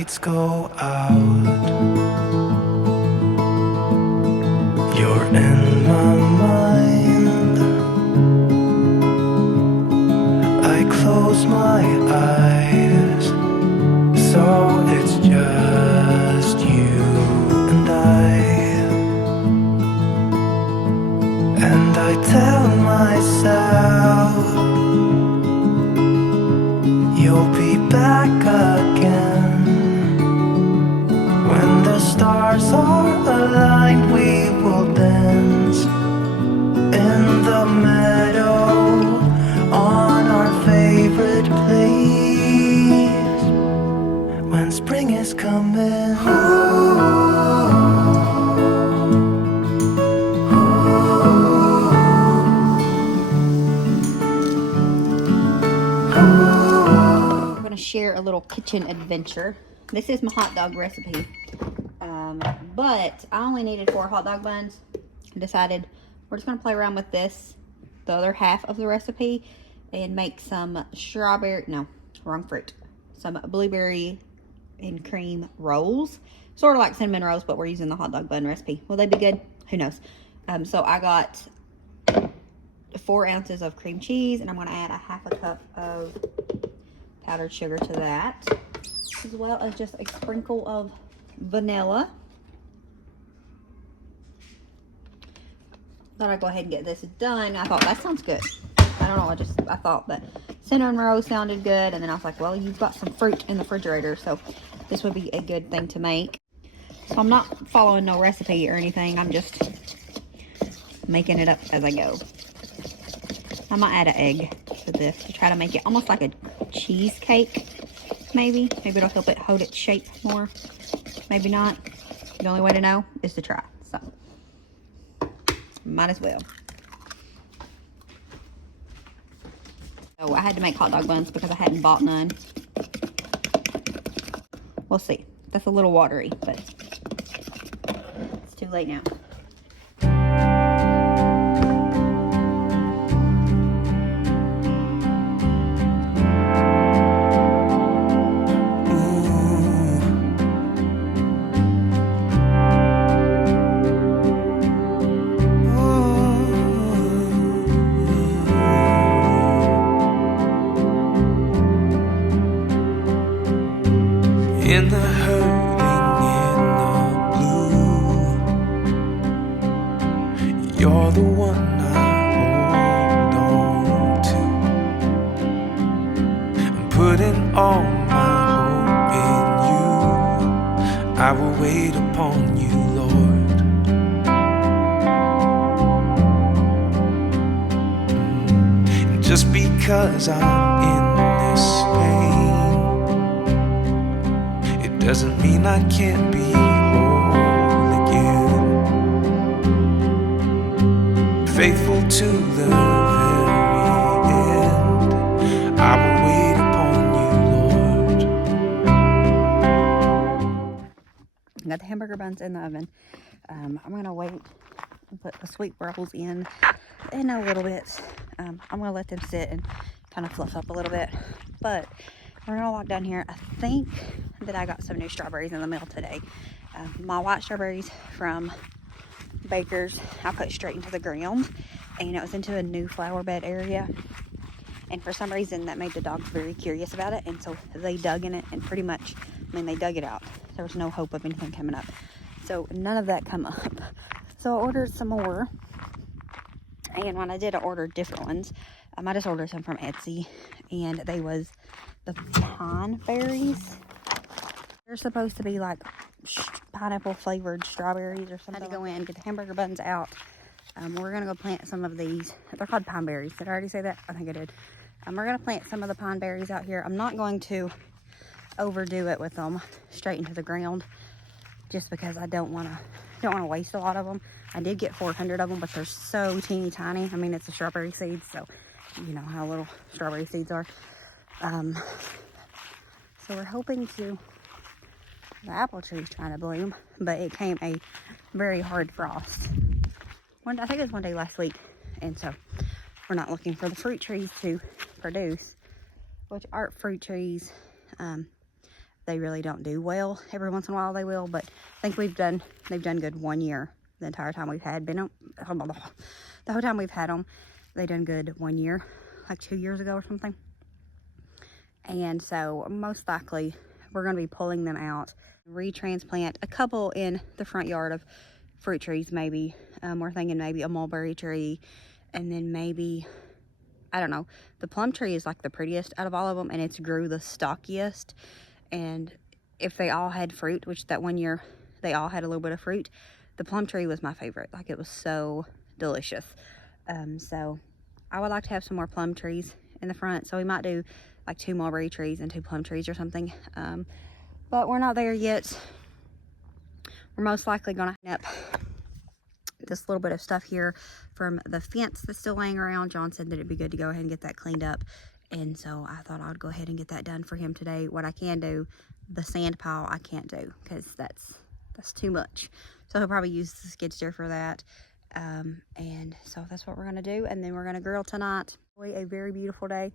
lights go out. You're in my mind. I close my eyes, so it's just you and I tell myself you'll be back again. When the stars are aligned, we will dance in the meadow on our favorite place. When spring is coming, share a little kitchen adventure. This is my hot dog recipe, but I only needed 4 hot dog buns. I decided we're just going to play around with this, the other half of the recipe, and make some some blueberry and cream rolls, sort of like cinnamon rolls, but we're using the hot dog bun recipe. Will they be good? Who knows. So I got 4 ounces of cream cheese, and I'm going to add a 1/2 cup of powdered sugar to that, as well as just a sprinkle of vanilla. Thought I'd go ahead and get this done. I thought that sounds good. I don't know, I thought that cinnamon roll sounded good, and then I was like, well, you've got some fruit in the refrigerator, so this would be a good thing to make. So I'm not following no recipe or anything. I'm just making it up as I go. I might add an egg to this to try to make it almost like a cheesecake, maybe it'll help it hold its shape more, maybe not. The only way to know is to try, so might as well. So I had to make hot dog buns because I hadn't bought none. We'll see. That's a little watery, but it's too late now. in the hurting, in the blue, you're the one I hold on to. I'm putting all my hope in you. I will wait upon you, Lord. And just because I'm in this pain doesn't mean I can't be whole again. Faithful to the very end, I will wait upon you, Lord. I got the hamburger buns in the oven. I'm gonna wait and put the sweet rolls in a little bit. I'm gonna let them sit and kind of fluff up a little bit, but we're gonna walk down here. I think that I got some new strawberries in the mail today. My white strawberries from Baker's, I put straight into the ground, and it was into a new flower bed area. And for some reason, that made the dogs very curious about it, and so they dug in it, and pretty much, they dug it out. There was no hope of anything coming up. So none of that come up. So I ordered some more, and when I did, I ordered different ones. I just ordered some from Etsy, and they was the pine berries. They're supposed to be like pineapple flavored strawberries or something. I had to go in, get the hamburger buns out. We're gonna go plant some of these. They're called pine berries. Did I already say that? I think I did. We're gonna plant some of the pine berries out here. I'm not going to overdo it with them straight into the ground, just because I don't want to waste a lot of them. I did get 400 of them, but they're so teeny tiny. I mean, it's a strawberry seed, so you know how little strawberry seeds are. So we're hoping to, the apple tree's trying to bloom, but it came a very hard frost. I think it was one day last week, and so we're not looking for the fruit trees to produce, which aren't fruit trees. they really don't do well. Every once in a while they will, but I think they've done good 1 year. The entire time we've had the whole time we've had them, they done good 1 year, like 2 years ago or something. And so most likely we're going to be pulling them out, retransplant a couple in the front yard of fruit trees. Maybe we're thinking maybe a mulberry tree, and then maybe, I don't know, the plum tree is like the prettiest out of all of them, and it's grew the stockiest. And if they all had fruit, which that 1 year they all had a little bit of fruit, the plum tree was my favorite. Like, it was so delicious. So I would like to have some more plum trees in the front, so we might do like 2 mulberry trees and 2 plum trees or something. But we're not there yet. We're most likely gonna hang up this little bit of stuff here from the fence that's still laying around. John said that it'd be good to go ahead and get that cleaned up, and so I thought I'd go ahead and get that done for him today. What I can do, the sand pile, I can't do because that's too much. So he'll probably use the skid steer for that. And so that's what we're gonna do, and then we're gonna grill tonight. A very beautiful day.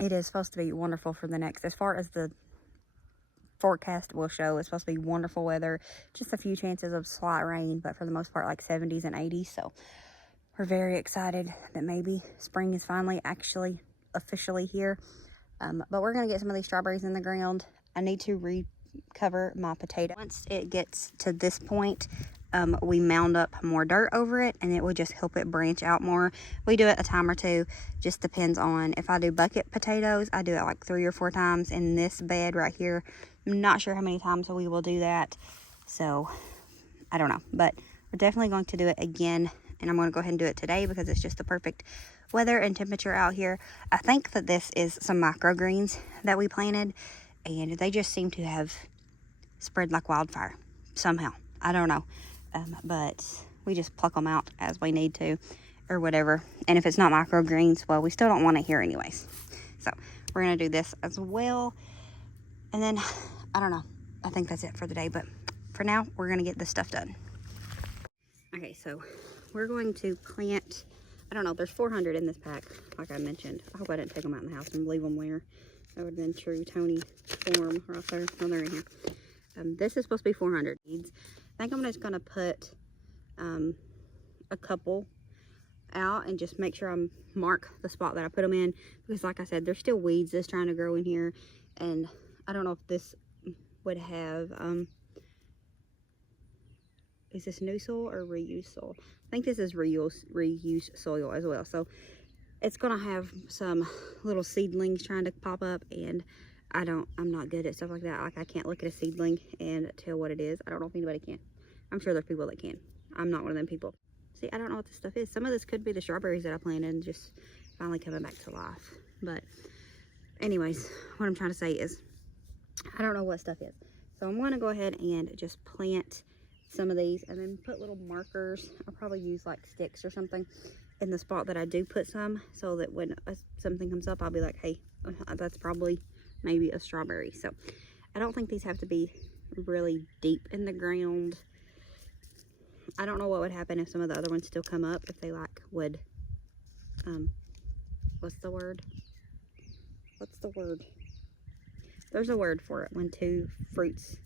It is supposed to be wonderful for the next, as far as the forecast will show, it's supposed to be wonderful weather. Just a few chances of slight rain, but for the most part like 70s and 80s. So we're very excited that maybe spring is finally actually officially here. But we're gonna get some of these strawberries in the ground. I need to recover my potato. Once it gets to this point, we mound up more dirt over it, and it will just help it branch out more. We do it a time or two, just depends on. If I do bucket potatoes, I do it like 3 or 4 times. In this bed right here, I'm not sure how many times we will do that, so I don't know, but we're definitely going to do it again, and I'm going to go ahead and do it today because it's just the perfect weather and temperature out here. I think that this is some microgreens that we planted, and they just seem to have spread like wildfire somehow. I don't know. But we just pluck them out as we need to or whatever. And if it's not microgreens, well, we still don't want it here anyways. So we're going to do this as well. And then, I don't know. I think that's it for the day. But for now, we're going to get this stuff done. Okay, so we're going to plant, I don't know, there's 400 in this pack, like I mentioned. I hope I didn't take them out in the house and leave them there. That would have been true Tony form right there. No, they're in here. This is supposed to be 400 seeds. I think I'm just going to put a couple out and just make sure I mark the spot that I put them in, because like I said, there's still weeds that's trying to grow in here, and I don't know if this would have, is this new soil or reused soil? I think this is reused soil as well, so it's going to have some little seedlings trying to pop up, and I'm not good at stuff like that. Like, I can't look at a seedling and tell what it is. I don't know if anybody can. I'm sure there's people that can. I'm not one of them people. See, I don't know what this stuff is. Some of this could be the strawberries that I planted and just finally coming back to life. But anyways, what I'm trying to say is, I don't know what stuff is. So I'm going to go ahead and just plant some of these and then put little markers. I'll probably use like sticks or something in the spot that I do put some, so that when something comes up, I'll be like, hey, that's probably maybe a strawberry. So I don't think these have to be really deep in the ground. I don't know what would happen if some of the other ones still come up, if they like would, what's the word? There's a word for it when 2 fruits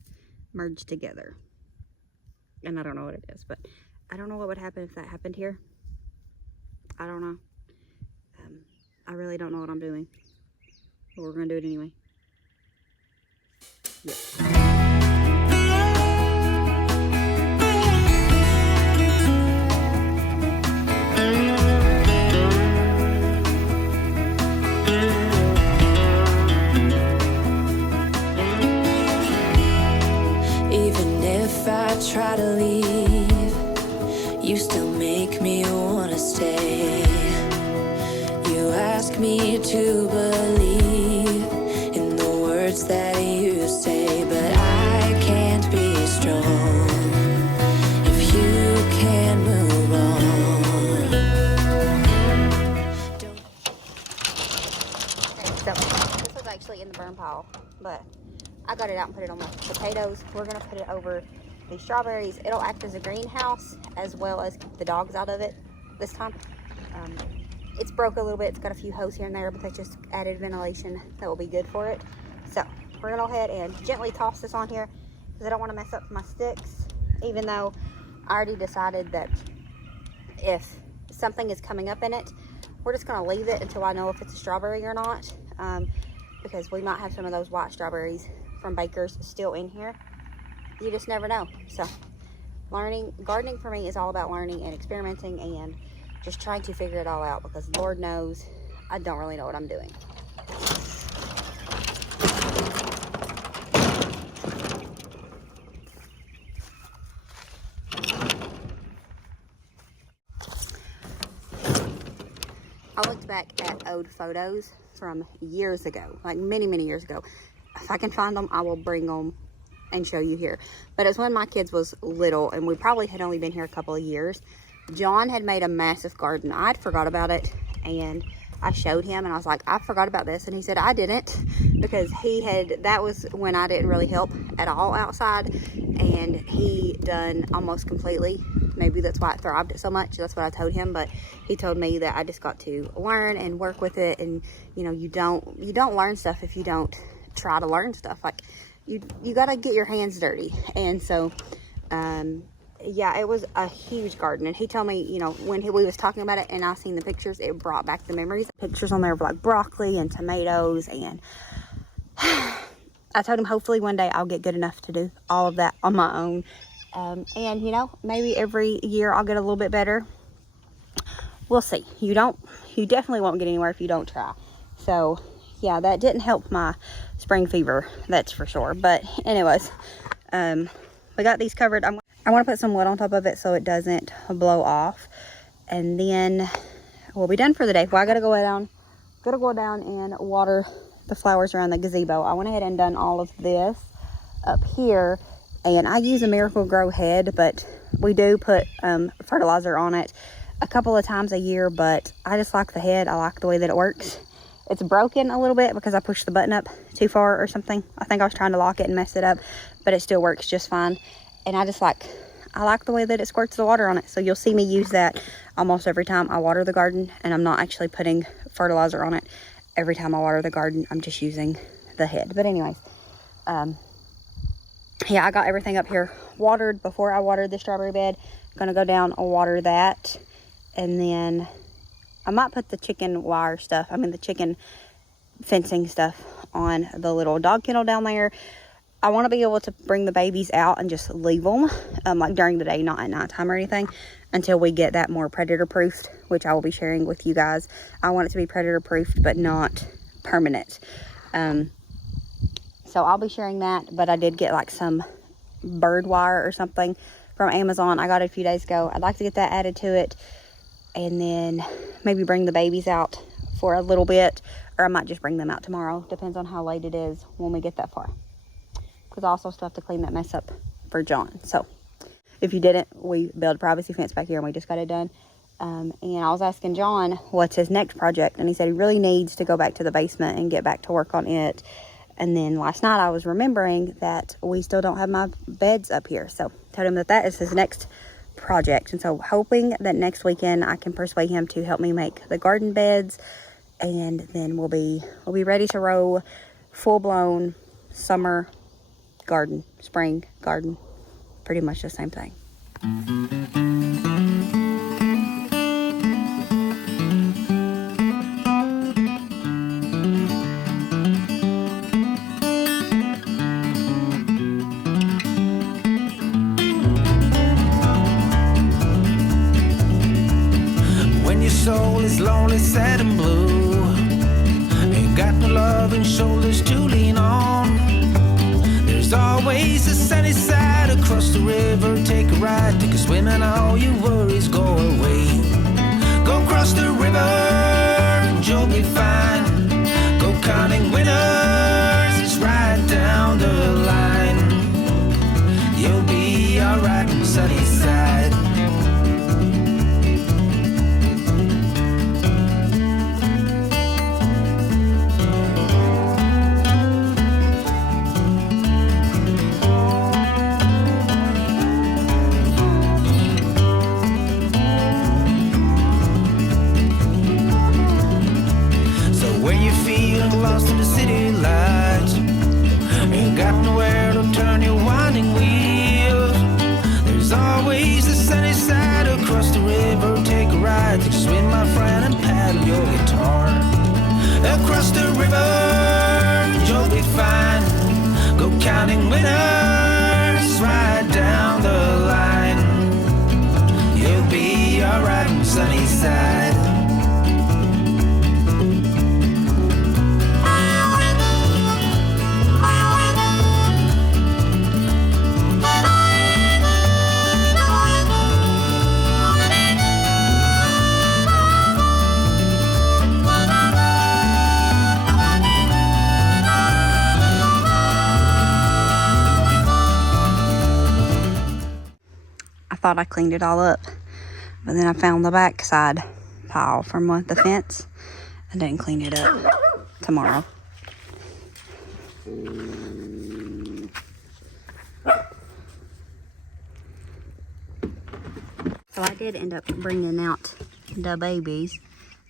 merge together, and I don't know what it is, but I don't know what would happen if that happened here. I don't know. I really don't know what I'm doing, but we're gonna do it anyway. Yeah. Try to leave, you still make me wanna stay. You ask me to believe in the words that you say, but I can't be strong if you can't move on. Okay, so this was actually in the burn pile, but I got it out and put it on my potatoes. We're gonna put it over the strawberries. It'll act as a greenhouse as well as keep the dogs out of it this time. It's broke a little bit. It's got a few holes here and there, but that's just added ventilation that will be good for it. So we're gonna go ahead and gently toss this on here because I don't want to mess up my sticks, even though I already decided that if something is coming up in it, we're just gonna leave it until I know if it's a strawberry or not, because we might have some of those white strawberries from Baker's still in here. You just never know. So gardening for me is all about learning and experimenting and just trying to figure it all out, because Lord knows I don't really know what I'm doing. I looked back at old photos from years ago, like many years ago. If I can find them, I will bring them and show you here. But it's when my kids was little, and we probably had only been here a couple of years. John had made a massive garden. I'd forgot about it, and I showed him, and I was like, I forgot about this. And he said I didn't, because that was when I didn't really help at all outside, and he done almost completely. Maybe that's why it thrived so much. That's what I told him. But he told me that I just got to learn and work with it, and you know, you don't learn stuff if you don't try to learn stuff. Like you got to get your hands dirty. And so yeah, it was a huge garden. And he told me, you know, when we was talking about it and I seen the pictures, it brought back the memories. Pictures on there of like broccoli and tomatoes, and I told him hopefully one day I'll get good enough to do all of that on my own. And you know, maybe every year I'll get a little bit better. We'll see. You definitely won't get anywhere if you don't try. So yeah, that didn't help my spring fever, that's for sure. But anyways, we got these covered. I want to put some wood on top of it so it doesn't blow off, and then we'll be done for the day. Well, I gotta go down and water the flowers around the gazebo. I went ahead and done all of this up here, and I use a Miracle-Gro head, but we do put fertilizer on it a couple of times a year. But I just like the head. I like the way that it works. It's broken a little bit because I pushed the button up too far or something. I think I was trying to lock it and mess it up, but it still works just fine. And I like the way that it squirts the water on it. So you'll see me use that almost every time I water the garden, and I'm not actually putting fertilizer on it every time I water the garden. I'm just using the head. But anyways, yeah, I got everything up here watered before I watered the strawberry bed. I'm gonna go down and water that, and then I might put the chicken wire stuff, the chicken fencing stuff on the little dog kennel down there. I want to be able to bring the babies out and just leave them, like during the day, not at nighttime or anything, until we get that more predator proofed, which I will be sharing with you guys. I want it to be predator proofed, but not permanent. So I'll be sharing that. But I did get like some bird wire or something from Amazon. I got it a few days ago. I'd like to get that added to it, and then maybe bring the babies out for a little bit, or I might just bring them out tomorrow. Depends on how late it is when we get that far, because I also still have to clean that mess up for John. So if you didn't, we built a privacy fence back here, and we just got it done. And I was asking John what's his next project, and he said he really needs to go back to the basement and get back to work on it. And then last night I was remembering that we still don't have my beds up here, so told him that is his next project. And so hoping that next weekend I can persuade him to help me make the garden beds, and then we'll be ready to roll full-blown summer garden, spring garden, pretty much the same thing. When your soul is lonely, sad and blue, ain't got no loving shoulders to lean on, there's always a sunny side across the river. Take a ride, take a swim, and all your worries go away. Go cross the river and you'll be fine. Go counting winners, it's right down the line. You'll be alright on the sunny side. Lost in the city lights, winners right down the line. You'll be alright on sunny side. I thought I cleaned it all up, but then I found the backside pile from the fence. I didn't clean it up. Tomorrow. So I did end up bringing out the babies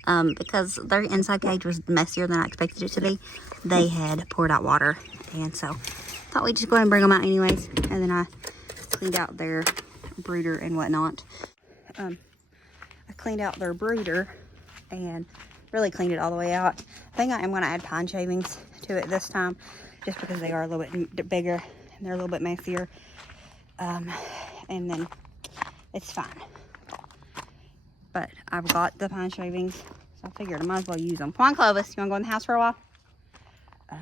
because their inside cage was messier than I expected it to be. They had poured out water, and so I thought we'd just go ahead and bring them out anyways. And then I cleaned out their brooder and whatnot. I cleaned out their brooder and really cleaned it all the way out. I think I am going to add pine shavings to it this time, just because they are a little bit bigger and they're a little bit messier. And then it's fine. But I've got the pine shavings, so I figured I might as well use them. Come on, Clovis, you want to go in the house for a while? So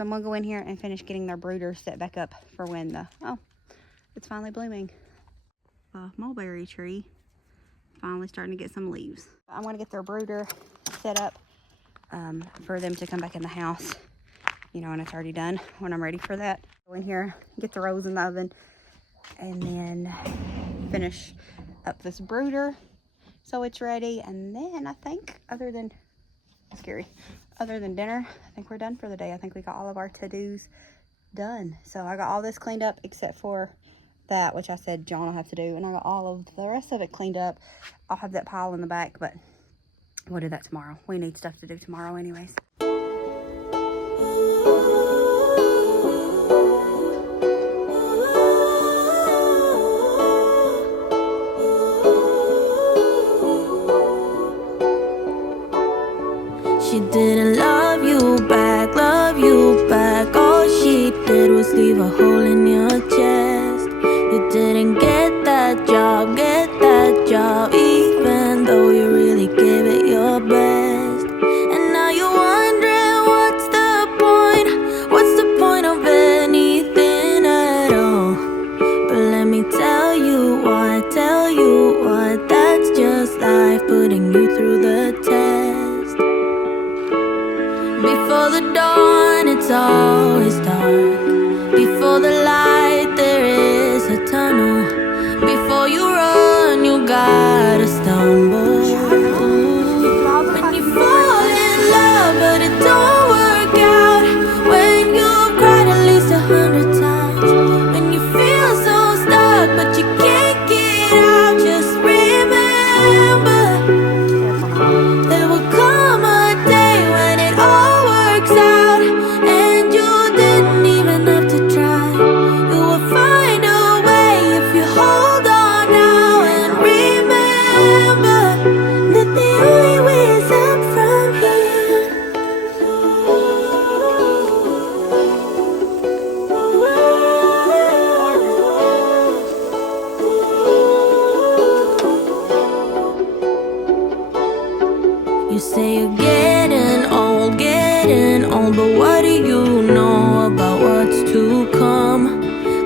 I'm going to go in here and finish getting their brooder set back up for when it's finally blooming. Mulberry tree finally starting to get some leaves. I want to get their brooder set up for them to come back in the house, you know, when it's already done, when I'm ready for that. Go in here, get the rows in the oven, and then finish up this brooder so it's ready. And then I think other than dinner, I think we're done for the day. I think we got all of our to-dos done. So I got all this cleaned up except for that, which I said John will have to do, and I got all of the rest of it cleaned up. I'll have that pile in the back, but we'll do that tomorrow. We need stuff to do tomorrow anyways. She didn't love you back, all she did was leave a hole in your chest. You didn't get that job, even though you really gave it your best. And now you're wondering what's the point of anything at all. But let me tell you what, that's just life putting you through the test. Before the dawn, it's always dark. Before the light, there is a tunnel. Before you run, you gotta stumble. When you fall in love, but it don't work out. When you've cried at least 100 times. When you feel so stuck, but you can't get out. Just remember, there will come a day when it all works out, and you didn't even have to try. You will find a way if you hold on now. And remember that the only way is up from here. You say you're getting old, but what do you know about what's to come?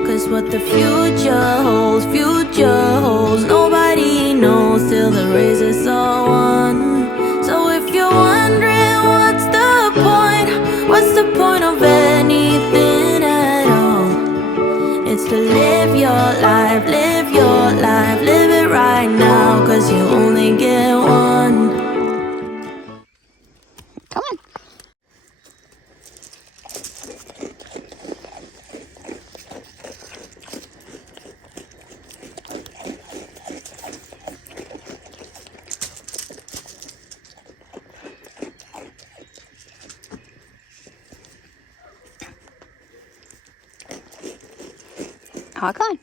Cause what the future holds, nobody knows till the race is all won. So if you're wondering what's the point of anything at all, it's to live your life, live it right now. Cause you only get one. Come on. Okay.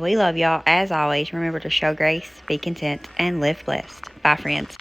We love y'all. As always, remember to show grace, be content, and live blessed. Bye, friends.